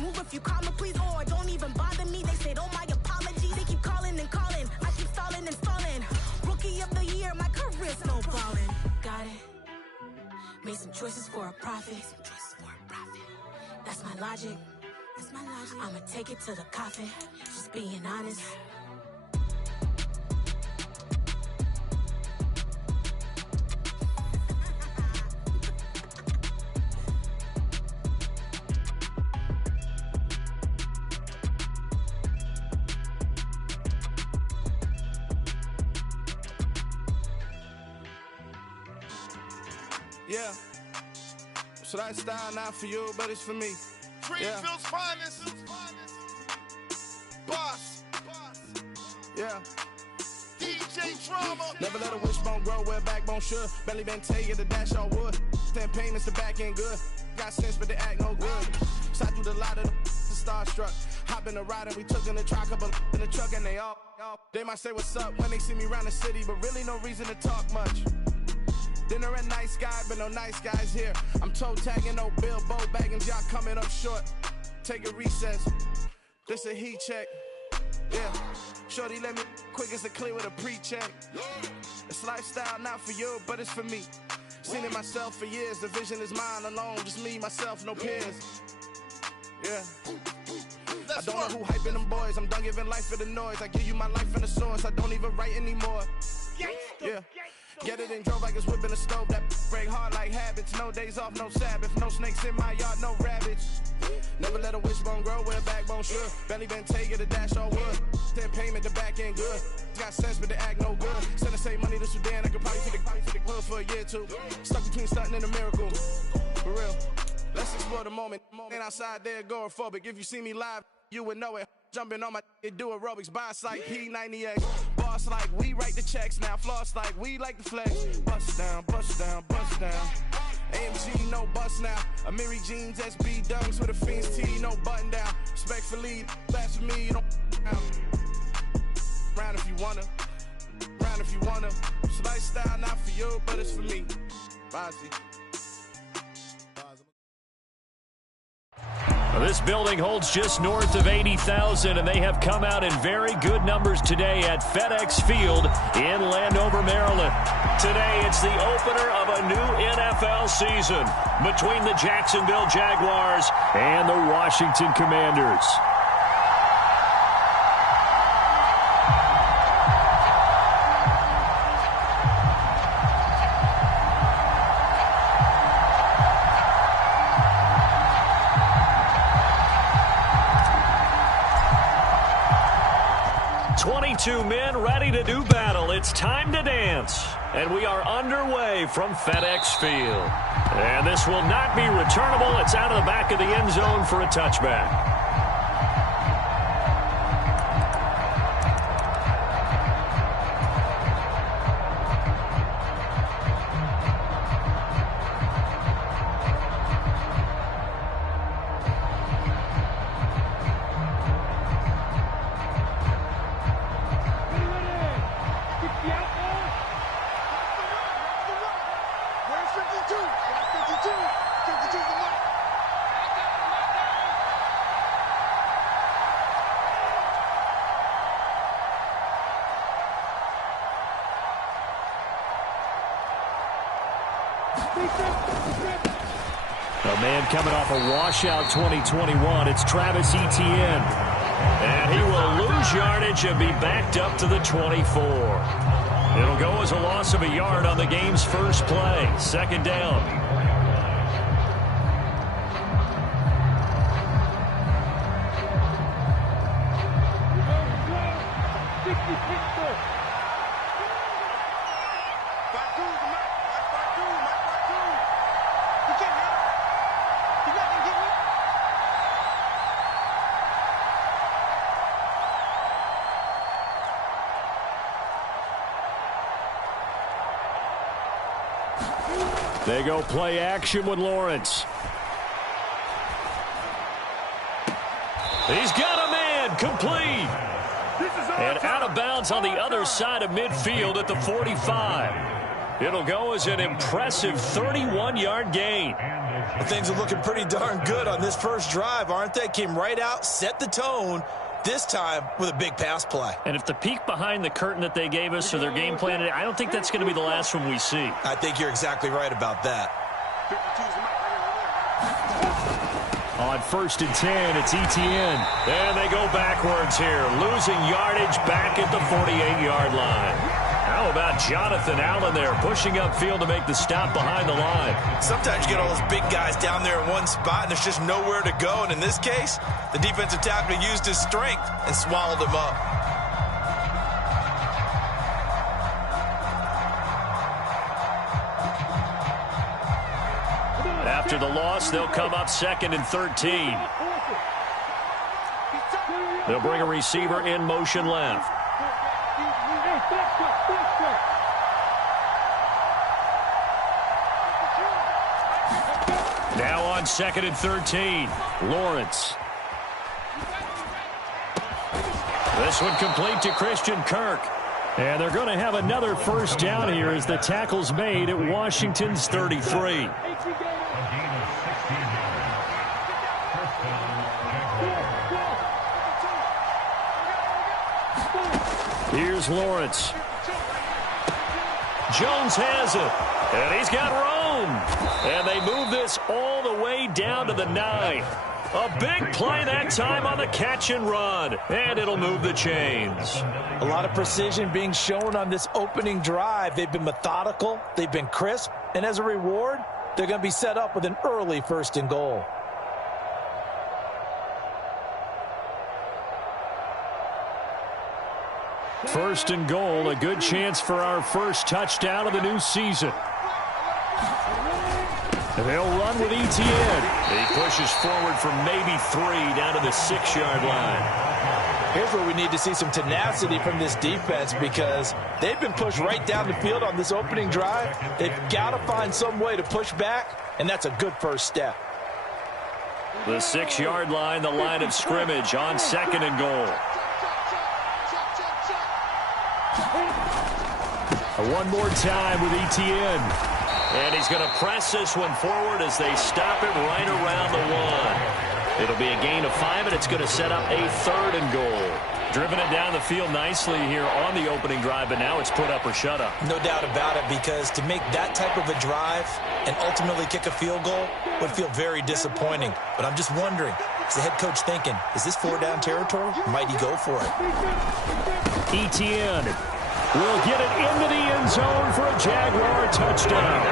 Move if you call me, please, or don't even bother me. They said, oh, my apologies. They keep calling and calling. I keep stalling and stalling. Rookie of the year, my career snowballing. Got it. Made some choices for a profit. That's my logic. I'ma take it to the coffin. Just being honest. Yeah. So that style not for you, but it's for me. Greenfield's finest. Boss. Yeah. DJ Drama. Never let a wishbone grow where a backbone should. Belly been take the dash all wood. 10 payments, the back end good. Got sense, but they act no good. Shot through the lot of the starstruck. Hop in the ride and we took in the truck, couple in the truck, and they all. They might say what's up when they see me around the city, but really no reason to talk much. Dinner at nice guy, but no nice guys here. I'm toe tagging, no Bilbo bagging, y'all coming up short. Take a recess. This a heat check. Yeah. Shorty let me quick as a clear with a pre-check. It's lifestyle not for you, but it's for me. Seen it myself for years. The vision is mine alone. Just me, myself, no peers. Yeah. I don't know who hyping them boys. I'm done giving life for the noise. I give you my life in the source. I don't even write anymore. Yeah. Get it and drove like it's whipping a stove. That break hard like habits. No days off, no Sabbath. No snakes in my yard, no rabbits. Never let a wishbone grow where a backbone should. Belly been take it, a dash all wood. 10 payment, the back end good. Got sense, but they act no good. Send the same money to Sudan. I could probably take the hood for a year or two. Stuck between stunting and a miracle. For real. Let's explore the moment. Ain't outside there agoraphobic. If you see me live, you would know it. Jumping on my do aerobics, boss like P90X. Boss like we write the checks now. Floss like we like the flex. Bust down, bust down, bust down. AMG, no bust now. Amiri jeans, SB dunks with a Fiends T, no button down. Respectfully, that's for me, you don't round if you wanna. Round if you wanna. It's lifestyle not for you, but it's for me. Bozzy. This building holds just north of 80,000, and they have come out in very good numbers today at FedEx Field in Landover, Maryland. Today, it's the opener of a new NFL season between the Jacksonville Jaguars and the Washington Commanders. Two men ready to do battle. It's time to dance. And we are underway from FedEx Field. And this will not be returnable. It's out of the back of the end zone for a touchback. A man coming off a washout 2021. It's Travis Etienne. And he will lose yardage and be backed up to the 24. It'll go as a loss of a yard on the game's first play. Second down. They go play action with Lawrence. He's got a man, complete. And out of bounds on the other side of midfield at the 45. It'll go as an impressive 31-yard gain. Well, things are looking pretty darn good on this first drive, aren't they? Came right out, set the tone, this time with a big pass play. And if the peek behind the curtain that they gave us or their game plan, I don't think that's going to be the last one we see. I think you're exactly right about that. On 1st and 10, it's Etienne. And they go backwards here, losing yardage back at the 48-yard line. How about Jonathan Allen there, pushing upfield to make the stop behind the line? Sometimes you get all those big guys down there in one spot, and there's just nowhere to go. And in this case, the defensive tackle used his strength and swallowed him up. After the loss, they'll come up 2nd and 13. They'll bring a receiver in motion left. Now on 2nd and 13, Lawrence. This one complete to Christian Kirk. And they're going to have another first down here as the tackle's made at Washington's 33. Here's Lawrence. Jones has it. And he's got room. And they move this all the way down to the 9. A big play that time on the catch and run. And it'll move the chains. A lot of precision being shown on this opening drive. They've been methodical. They've been crisp. And as a reward, they're going to be set up with an early 1st and goal. First and goal, a good chance for our first touchdown of the new season. And they'll run with Etienne. He pushes forward for maybe 3 down to the 6-yard line. Here's where we need to see some tenacity from this defense because they've been pushed right down the field on this opening drive. They've got to find some way to push back, and that's a good first step. The 6-yard line, the line of scrimmage on 2nd and goal. One more time with Etienne. And he's going to press this one forward as they stop it right around the 1. It'll be a gain of 5, and it's going to set up a 3rd and goal. Driven it down the field nicely here on the opening drive, but now it's put up or shut up. No doubt about it, because to make that type of a drive and ultimately kick a field goal would feel very disappointing. But I'm just wondering, is the head coach thinking, is this 4-down territory? Might he go for it? Etienne will get it into the end zone for a Jaguar touchdown.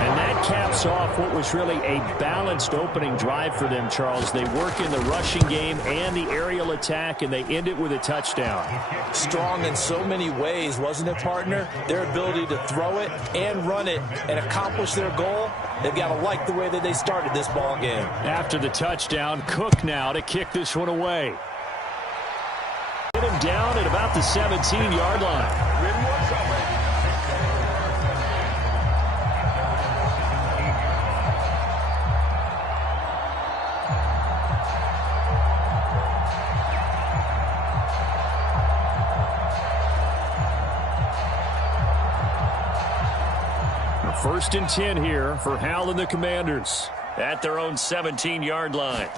And that caps off what was really a balanced opening drive for them, Charles. They work in the rushing game and the aerial attack, and they end it with a touchdown. Strong in so many ways, wasn't it, partner? Their ability to throw it and run it and accomplish their goal, they've got to like the way that they started this ball game. After the touchdown, Cook now to kick this one away. Get him down at about the 17-yard line. First and 10 here for Hal and the Commanders at their own 17-yard line.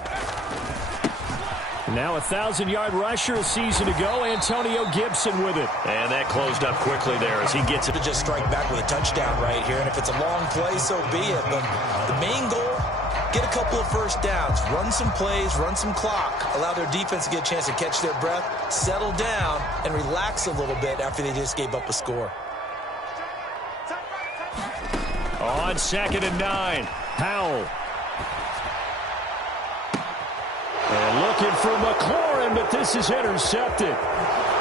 Now a 1,000-yard rusher a season ago, Antonio Gibson with it. And that closed up quickly there as he gets it. To just strike back with a touchdown right here, and if it's a long play, so be it. But the main goal, get a couple of first downs, run some plays, run some clock, allow their defense to get a chance to catch their breath, settle down, and relax a little bit after they just gave up a score. On 2nd and 9, Howell. And looking for McLaurin, but this is intercepted.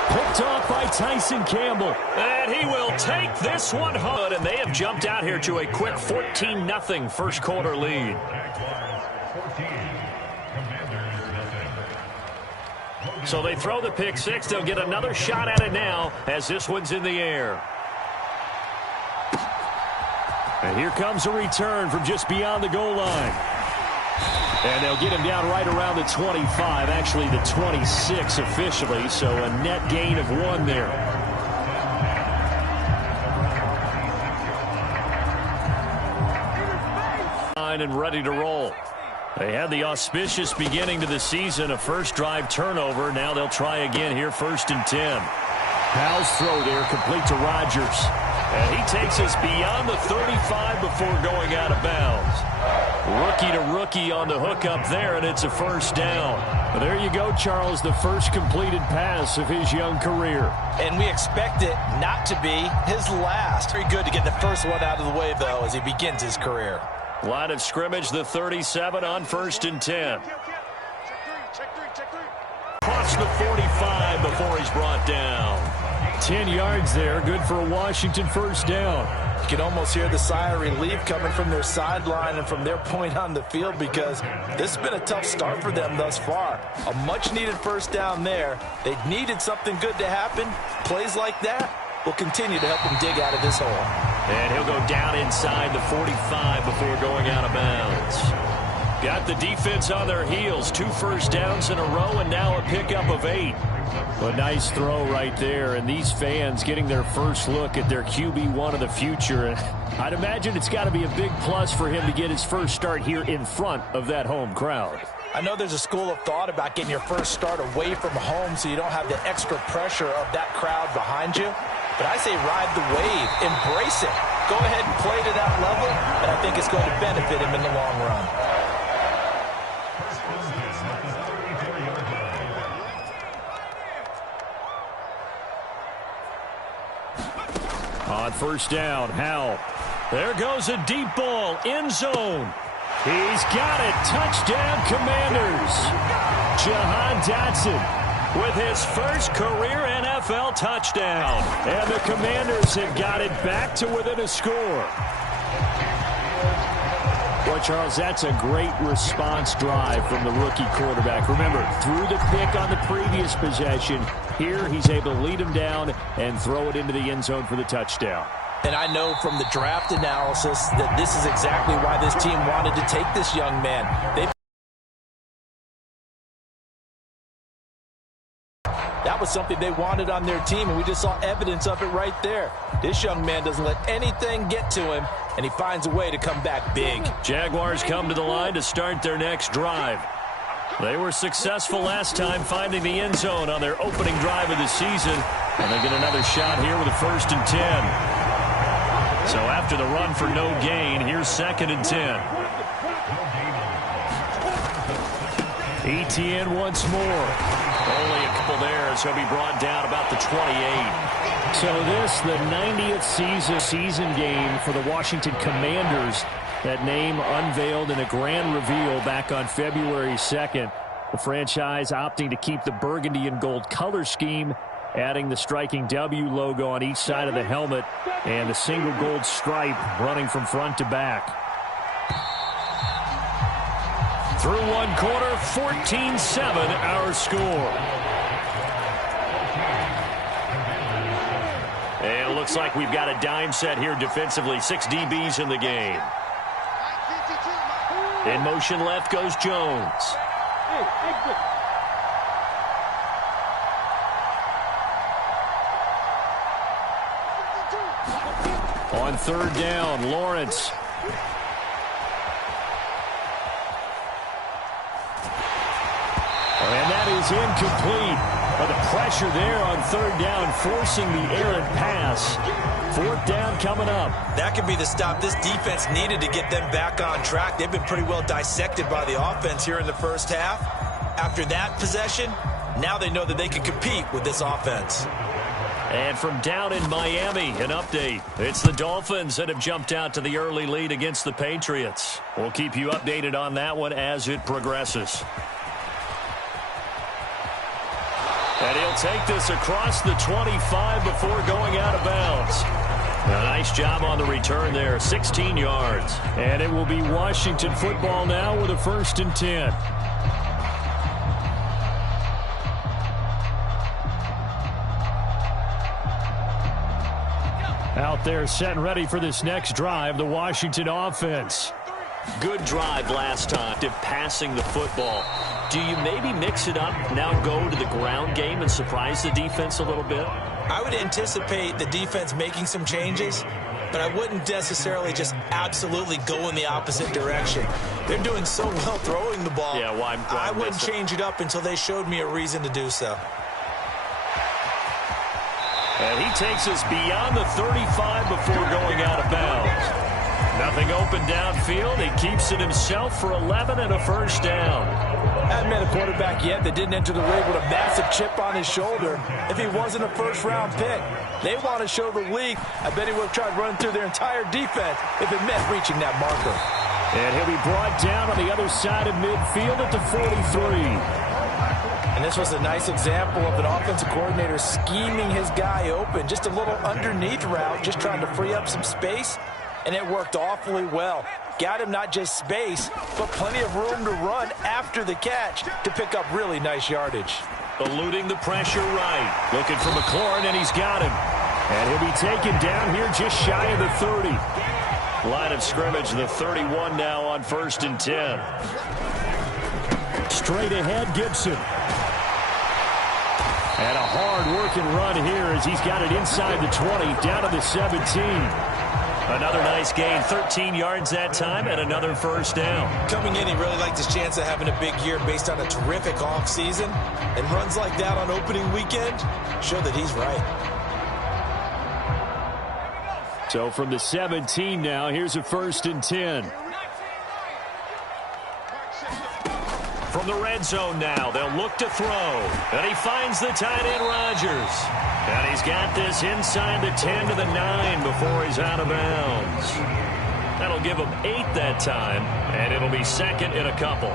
Picked off by Tyson Campbell. And he will take this one home. And they have jumped out here to a quick 14-0 first quarter lead. So they throw the pick six. They'll get another shot at it now as this one's in the air. And here comes a return from just beyond the goal line. And they'll get him down right around the 25, actually the 26 officially, so a net gain of 1 there. line and ready to roll. They had the auspicious beginning to the season, a first drive turnover. Now they'll try again here, 1st and 10. Powell's throw there, complete to Rodgers. And he takes us beyond the 35 before going out of bounds. Rookie to rookie on the hook up there, and it's a first down. Well, there you go, Charles, the first completed pass of his young career. And we expect it not to be his last. Very good to get the first one out of the way, though, as he begins his career. Line of scrimmage, the 37 on 1st and 10. Cross the 45 before he's brought down. 10 yards there, good for a Washington first down. You can almost hear the sigh of relief coming from their sideline and from their point on the field, because this has been a tough start for them thus far. A much-needed first down there. They needed something good to happen. Plays like that will continue to help them dig out of this hole. And he'll go down inside the 45 before going out of bounds. Got the defense on their heels. 2 first downs in a row, and now a pickup of 8. A nice throw right there, and these fans getting their first look at their QB1 of the future. I'd imagine it's got to be a big plus for him to get his first start here in front of that home crowd. I know there's a school of thought about getting your first start away from home so you don't have the extra pressure of that crowd behind you. But I say ride the wave, embrace it. Go ahead and play to that level, and I think it's going to benefit him in the long run. On first down, Howell. There goes a deep ball, end zone. He's got it. Touchdown, Commanders. Jahan Dotson with his first career NFL touchdown. And the Commanders have got it back to within a score. Boy, Charles, that's a great response drive from the rookie quarterback. Remember, threw the pick on the previous possession. Here, he's able to lead him down and throw it into the end zone for the touchdown. And I know from the draft analysis that this is exactly why this team wanted to take this young man. That was something they wanted on their team, and we just saw evidence of it right there. This young man doesn't let anything get to him, and he finds a way to come back big. Jaguars come to the line to start their next drive. They were successful last time finding the end zone on their opening drive of the season, and they get another shot here with a 1st and 10. So after the run for no gain, here's 2nd and 10. ETN once more. Only a couple there as he'll be brought down about the 28. So this, the 90th season game for the Washington Commanders. That name unveiled in a grand reveal back on February 2nd. The franchise opting to keep the burgundy and gold color scheme, adding the striking W logo on each side of the helmet and the single gold stripe running from front to back. Through one quarter, 14-7 our score. And it looks like we've got a dime set here defensively. 6 DBs in the game. In motion left goes Jones. On 3rd down, Lawrence. And that is incomplete. But the pressure there on 3rd down, forcing the errant pass. 4th down coming up. That could be the stop this defense needed to get them back on track. They've been pretty well dissected by the offense here in the first half. After that possession, now they know that they can compete with this offense. And from down in Miami, an update. It's the Dolphins that have jumped out to the early lead against the Patriots. We'll keep you updated on that one as it progresses. And he'll take this across the 25 before going out of bounds. A nice job on the return there, 16 yards. And it will be Washington football now with a 1st and 10. Out there set and ready for this next drive, the Washington offense. Good drive last time to passing the football. Do you maybe mix it up, now go to the ground game and surprise the defense a little bit? I would anticipate the defense making some changes. but I wouldn't necessarily just absolutely go in the opposite direction. They're doing so well throwing the ball. Yeah, why I wouldn't change it up until they showed me a reason to do so. And he takes us beyond the 35 before going out of bounds. Nothing open downfield. He keeps it himself for 11 and a first down. I haven't met a quarterback yet that didn't enter the league with a massive chip on his shoulder if he wasn't a first-round pick. They want to show the league. I bet he would have tried running through their entire defense if it meant reaching that marker. And he'll be brought down on the other side of midfield at the 43. And this was a nice example of an offensive coordinator scheming his guy open. Just a little underneath route, just trying to free up some space. And it worked awfully well. Got him not just space, but plenty of room to run after the catch to pick up really nice yardage. Eluding the pressure right. Looking for McLaurin, and he's got him. And he'll be taken down here just shy of the 30. Line of scrimmage, the 31 now on 1st and 10. Straight ahead, Gibson. And a hard-working run here as he's got it inside the 20, down to the 17. Another nice gain, 13 yards that time, and another first down. Coming in, he really liked his chance of having a big year based on a terrific offseason. And runs like that on opening weekend show that he's right. So from the 17 now, here's a 1st and 10. From the red zone now, they'll look to throw. And he finds the tight end, Rodgers. And he's got this inside the 10 to the 9 before he's out of bounds. That'll give him 8 that time, and it'll be second in a couple.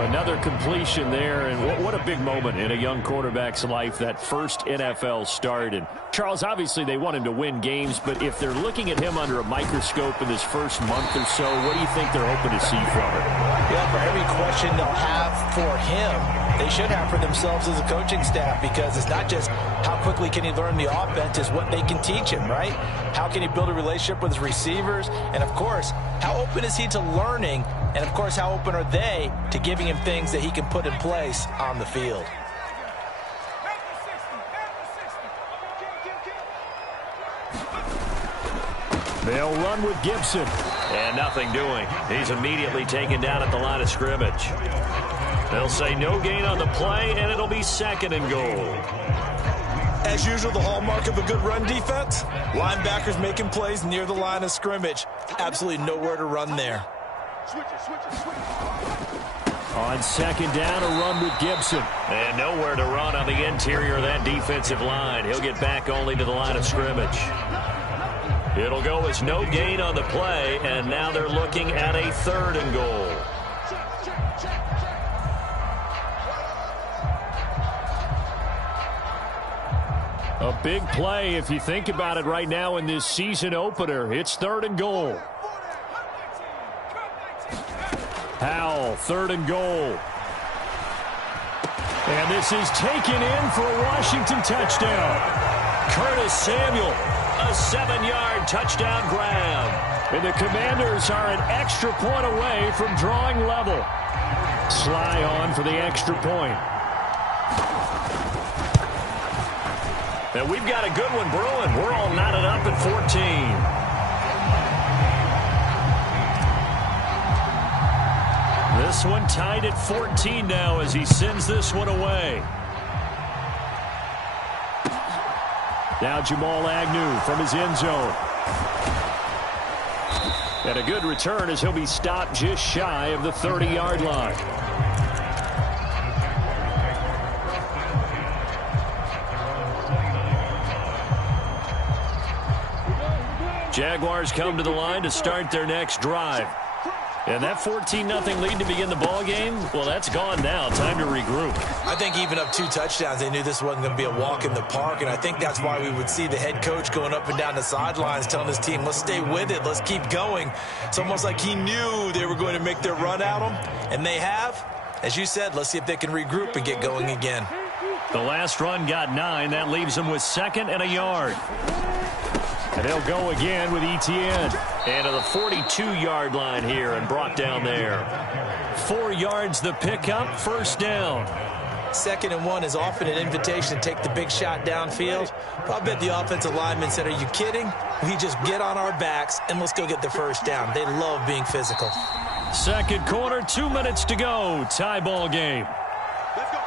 Another completion there, and what a big moment in a young quarterback's life, that first NFL start. And Charles, obviously they want him to win games, but if they're looking at him under a microscope in this first month or so, what do you think they're hoping to see from him? Yeah, for every question they'll have for him, they should have for themselves as a coaching staff, because it's not just how quickly can he learn the offense, it's what they can teach him, right? How can he build a relationship with his receivers? And, of course, how open is he to learning? And, of course, how open are they to giving him things that he can put in place on the field? They'll run with Gibson. And nothing doing. He's immediately taken down at the line of scrimmage. They'll say no gain on the play, and it'll be second and goal. As usual, the hallmark of a good run defense, linebackers making plays near the line of scrimmage. Absolutely nowhere to run there. On second down, a run with Gibson. And nowhere to run on the interior of that defensive line. He'll get back only to the line of scrimmage. It'll go as no gain on the play, and now they're looking at a 3rd and goal. A big play if you think about it right now in this season opener. It's 3rd and goal. Howell, 3rd and goal. And this is taken in for a Washington touchdown. Curtis Samuel, a 7-yard touchdown grab. And the Commanders are an extra point away from drawing level. Sly on for the extra point. And we've got a good one brewing. We're all knotted up at 14. This one tied at 14 now as he sends this one away. Now Jamal Agnew from his end zone. And a good return as he'll be stopped just shy of the 30-yard line. Jaguars come to the line to start their next drive. And that 14-0 lead to begin the ball game, well, that's gone now. Time to regroup. I think even up 2 touchdowns, they knew this wasn't going to be a walk in the park, and I think that's why we would see the head coach going up and down the sidelines telling his team, let's stay with it, let's keep going. It's almost like he knew they were going to make their run at him, and they have. As you said, let's see if they can regroup and get going again. The last run got 9. That leaves them with 2nd and a yard. And they'll go again with Etienne. And to the 42-yard line here and brought down there. 4 yards the pickup, first down. 2nd and 1 is often an invitation to take the big shot downfield. But I bet the offensive lineman said, are you kidding? We just get on our backs and let's go get the first down. They love being physical. Second quarter, 2 minutes to go. Tie ball game. Let's go.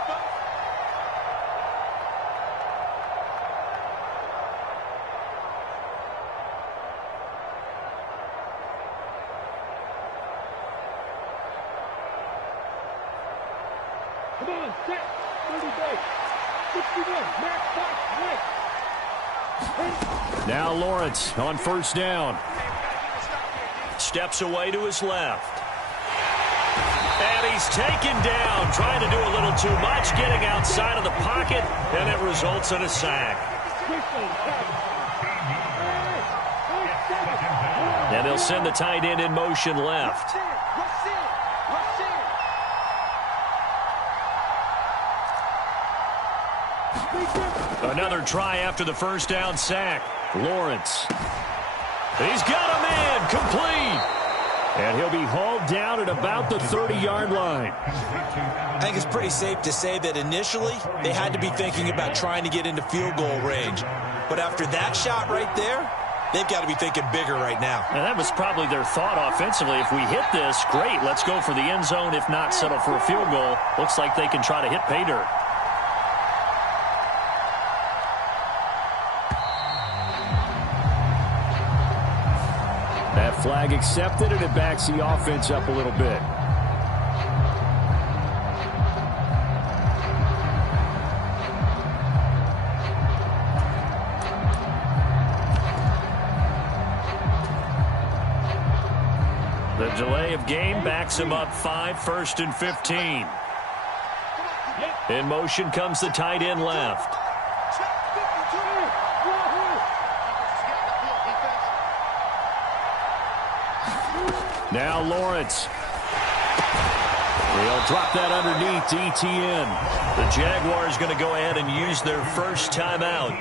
Come on, set. 30 break. 61. Max box, Now Lawrence on first down. Steps away to his left. And he's taken down, trying to do a little too much, getting outside of the pocket, and it results in a sack. And they'll send the tight end in motion left. Another try after the first down sack. Lawrence. He's got a man complete. And he'll be hauled down at about the 30-yard line. I think it's pretty safe to say that initially they had to be thinking about trying to get into field goal range. But after that shot right there, they've got to be thinking bigger right now. And that was probably their thought offensively. If we hit this, great, let's go for the end zone. If not, settle for a field goal. Looks like they can try to hit pay dirt. That flag accepted, and it backs the offense up a little bit. The delay of game backs him up 5, 1st and 15. In motion comes the tight end left. Now Lawrence. They'll drop that underneath to ETN. The Jaguars going to go ahead and use their first timeout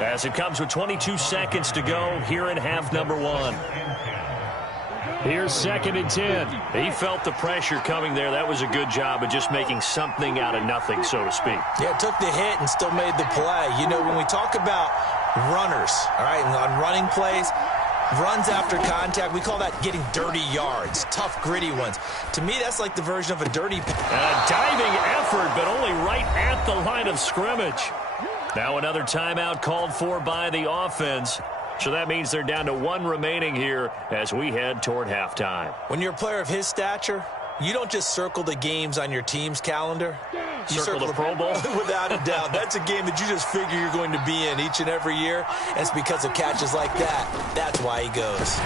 as it comes with 22 seconds to go here in half number 1. Here's 2nd and 10. He felt the pressure coming there. That was a good job of just making something out of nothing, so to speak. Yeah, took the hit and still made the play. You know, when we talk about runners, all right, on running plays, runs after contact, we call that getting dirty yards, tough, gritty ones. To me, that's like the version of a dirty pass. A diving effort, but only right at the line of scrimmage. Now another timeout called for by the offense. So that means they're down to 1 remaining here as we head toward halftime. When you're a player of his stature, you don't just circle the games on your team's calendar. You circle the Pro Bowl? Without a doubt. That's a game that you just figure you're going to be in each and every year. And it's because of catches like that. That's why he goes.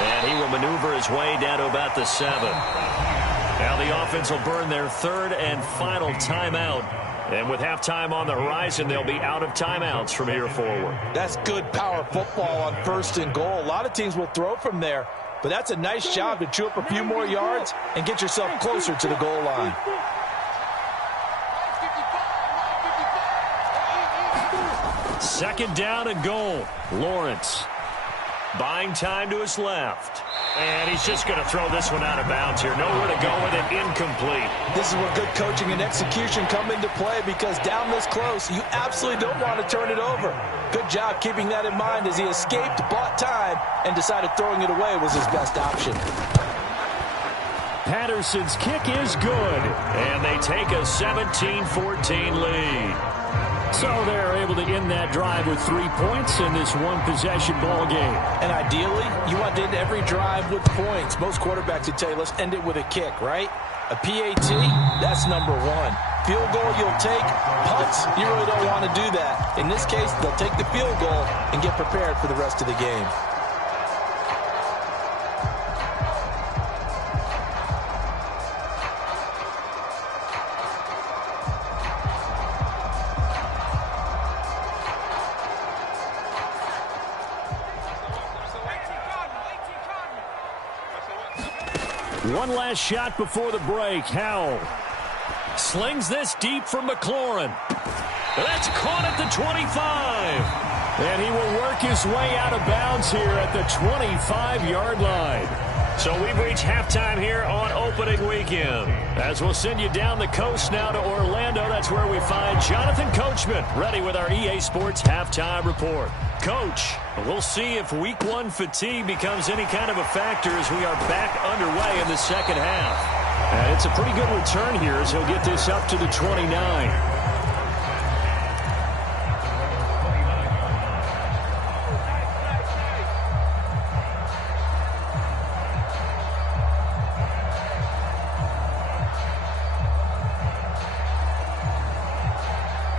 And he will maneuver his way down to about the 7. Now the offense will burn their 3rd and final timeout. And with halftime on the horizon, they'll be out of timeouts from here forward. That's good power football on 1st and goal. A lot of teams will throw from there. But that's a nice job to chew up a few more yards and get yourself closer to the goal line. Second down and goal. Lawrence buying time to his left. And he's just going to throw this one out of bounds here. Nowhere to go with it. Incomplete. This is where good coaching and execution come into play, because down this close, you absolutely don't want to turn it over. Good job keeping that in mind as he escaped, bought time, and decided throwing it away was his best option. Patterson's kick is good. And they take a 17-14 lead. So they're able to end that drive with 3 points in this one-possession ball game. And ideally, you want to end every drive with points. Most quarterbacks would tell you, let's end it with a kick, right? A PAT, that's number 1. Field goal you'll take. Punts, you really don't want to do that. In this case, they'll take the field goal and get prepared for the rest of the game. One last shot before the break. Howell slings this deep from McLaurin. That's caught at the 25. And he will work his way out of bounds here at the 25-yard line. So we've reached halftime here on opening weekend. As we'll send you down the coast now to Orlando, that's where we find Jonathan Coachman ready with our EA Sports halftime report. Coach, we'll see if week one fatigue becomes any kind of a factor as we are back underway in the second half. And it's a pretty good return here as he'll get this up to the 29.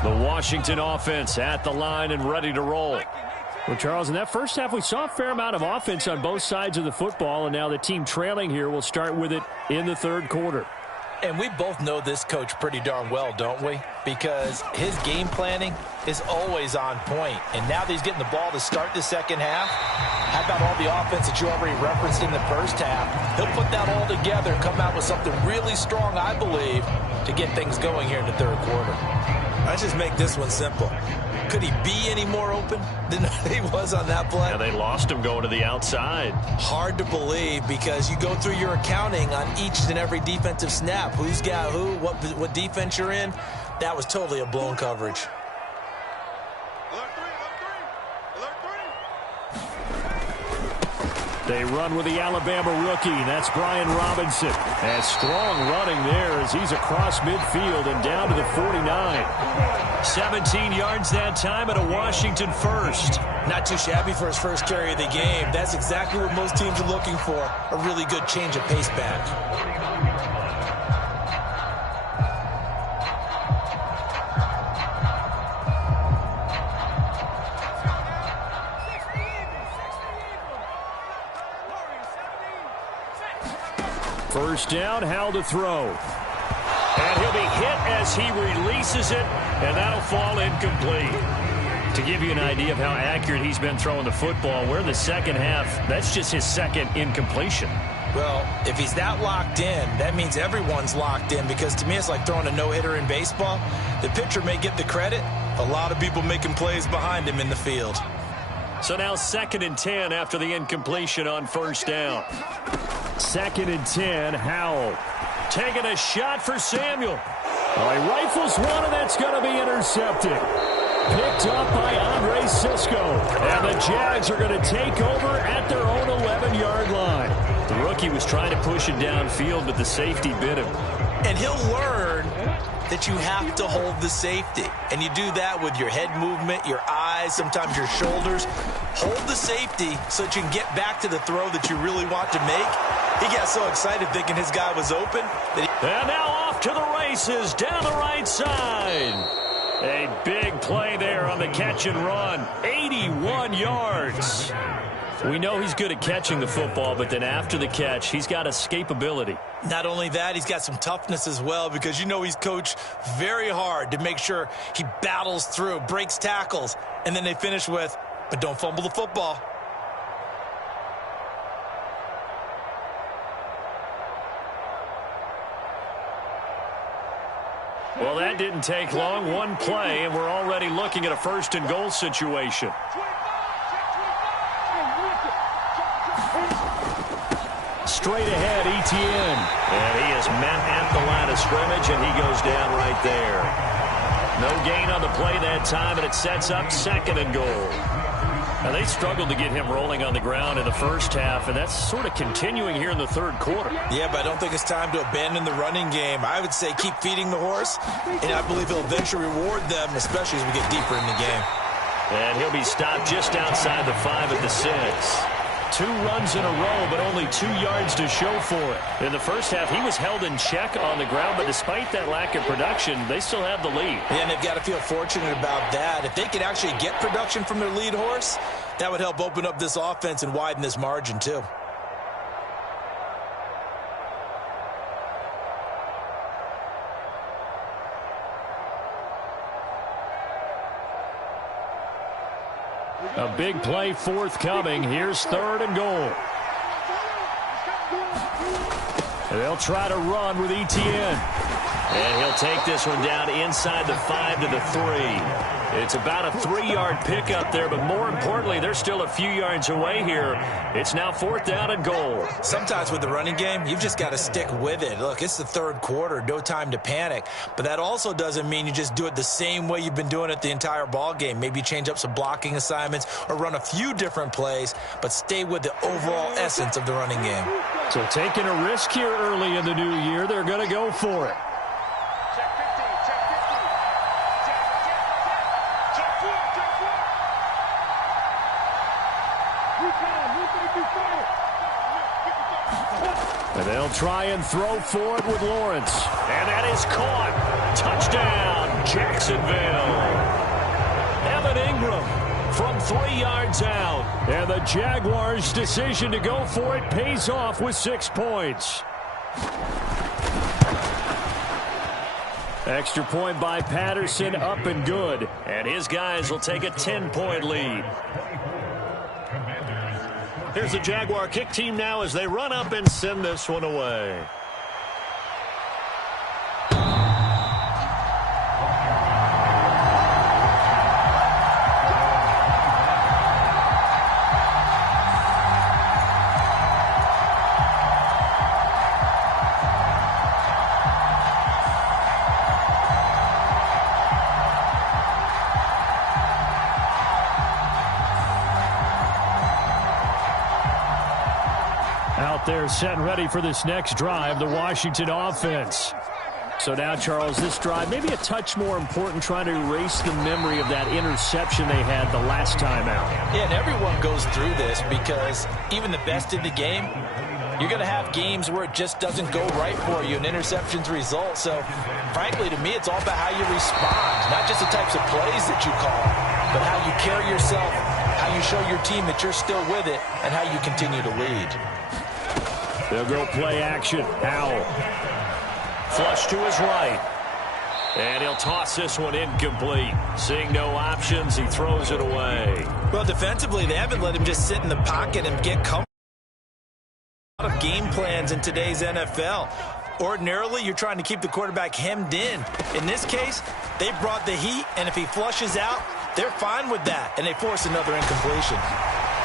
The Washington offense at the line and ready to roll. Well, Charles, in that first half, we saw a fair amount of offense on both sides of the football, and now the team trailing here will start with it in the third quarter. And we both know this coach pretty darn well, don't we? Because his game planning is always on point. And now that he's getting the ball to start the second half, how about all the offense that you already referenced in the first half? He'll put that all together, come out with something really strong, I believe, to get things going here in the third quarter. Let's just make this one simple. Could he be any more open than he was on that play? Yeah, they lost him going to the outside. Hard to believe because you go through your accounting on each and every defensive snap. Who's got who, what defense you're in. That was totally a blown coverage. They run with the Alabama rookie. That's Brian Robinson. And strong running there as he's across midfield and down to the 49. 17 yards that time and a Washington first. Not too shabby for his first carry of the game. That's exactly what most teams are looking for. A really good change of pace back. First down, Howell to throw. And he'll be hit as he releases it, and that'll fall incomplete. To give you an idea of how accurate he's been throwing the football, we're in the second half. That's just his second incompletion. Well, if he's that locked in, that means everyone's locked in, because to me it's like throwing a no-hitter in baseball. The pitcher may get the credit. A lot of people making plays behind him in the field. So now 2nd and 10 after the incompletion on first down. 2nd and 10, Howell. Taking a shot for Samuel. Well, he rifles one, and that's going to be intercepted. Picked up by Andre Sisco. And the Jags are going to take over at their own 11-yard line. The rookie was trying to push it downfield, but the safety bit him. And he'll learn that you have to hold the safety. And you do that with your head movement, your eyes, sometimes your shoulders. Hold the safety so that you can get back to the throw that you really want to make. He got so excited thinking his guy was open. And now off to the races down the right side. A big play there on the catch and run. 81 yards. We know he's good at catching the football, but then after the catch, he's got escapability. Not only that, he's got some toughness as well, because you know he's coached very hard to make sure he battles through, breaks tackles, and then they finish with, but don't fumble the football. Well, that didn't take long. One play, and we're already looking at a 1st and goal situation. Straight ahead, Etienne. And he is met at the line of scrimmage, and he goes down right there. No gain on the play that time, and it sets up 2nd and goal. Now, they struggled to get him rolling on the ground in the first half, and that's sort of continuing here in the third quarter. Yeah, but I don't think it's time to abandon the running game. I would say keep feeding the horse, and I believe he'll eventually reward them, especially as we get deeper in the game. And he'll be stopped just outside the 5 at the 6. 2 runs in a row, but only 2 yards to show for it. In the first half, he was held in check on the ground, but despite that lack of production, they still have the lead. Yeah, and they've got to feel fortunate about that. If they could actually get production from their lead horse, that would help open up this offense and widen this margin too. A big play forthcoming. Here's 3rd and goal. They'll try to run with Etienne. And he'll take this one down inside the 5 to the 3. It's about a 3-yard pickup there, but more importantly, they're still a few yards away here. It's now 4th down and goal. Sometimes with the running game, you've just got to stick with it. Look, it's the 3rd quarter, no time to panic. But that also doesn't mean you just do it the same way you've been doing it the entire ball game. Maybe change up some blocking assignments or run a few different plays, but stay with the overall essence of the running game. So taking a risk here early in the new year, they're going to go for it. And they'll try and throw for it with Lawrence. And that is caught. Touchdown, Jacksonville. Evan Ingram from 3 yards out. And the Jaguars' decision to go for it pays off with 6 points. Extra point by Patterson, up and good. And his guys will take a 10-point lead. Here's the Jaguar kick team now as they run up and send this one away. Out there set and ready for this next drive, the Washington offense. So now, Charles, this drive maybe a touch more important, trying to erase the memory of that interception they had the last time out. Yeah, and everyone goes through this because even the best in the game, you're going to have games where it just doesn't go right for you and interceptions result. So, frankly, to me, it's all about how you respond, not just the types of plays that you call, but how you carry yourself, how you show your team that you're still with it, and how you continue to lead. They'll go play action. Howell. Flush to his right. And he'll toss this one incomplete. Seeing no options, he throws it away. Well, defensively, they haven't let him just sit in the pocket and get comfortable. A lot of game plans in today's NFL. Ordinarily, you're trying to keep the quarterback hemmed in. In this case, they brought the heat, and if he flushes out, they're fine with that, and they force another incompletion.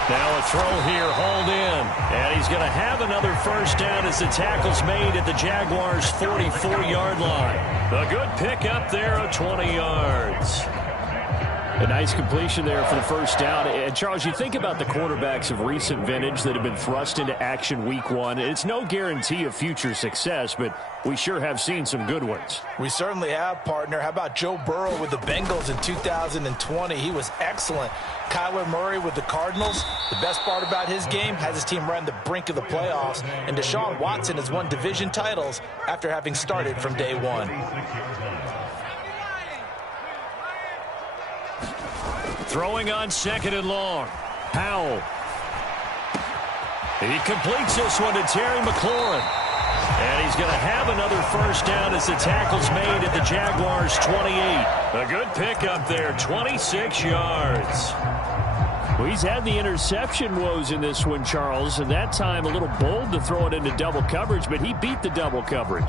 Now a throw here, hauled in. And he's going to have another first down as the tackle's made at the Jaguars' 44-yard line. A good pickup there of 20 yards. A nice completion there for the first down. And, Charles, you think about the quarterbacks of recent vintage that have been thrust into action week one. It's no guarantee of future success, but we sure have seen some good ones. We certainly have, partner. How about Joe Burrow with the Bengals in 2020? He was excellent. Kyler Murray with the Cardinals. The best part about his game, has his team right on the brink of the playoffs. And Deshaun Watson has won division titles after having started from day one. Throwing on 2nd and long. Howell. He completes this one to Terry McLaurin. And he's going to have another first down as the tackle's made at the Jaguars' 28. A good pickup there, 26 yards. Well, he's had the interception woes in this one, Charles, and that time a little bold to throw it into double coverage, but he beat the double coverage.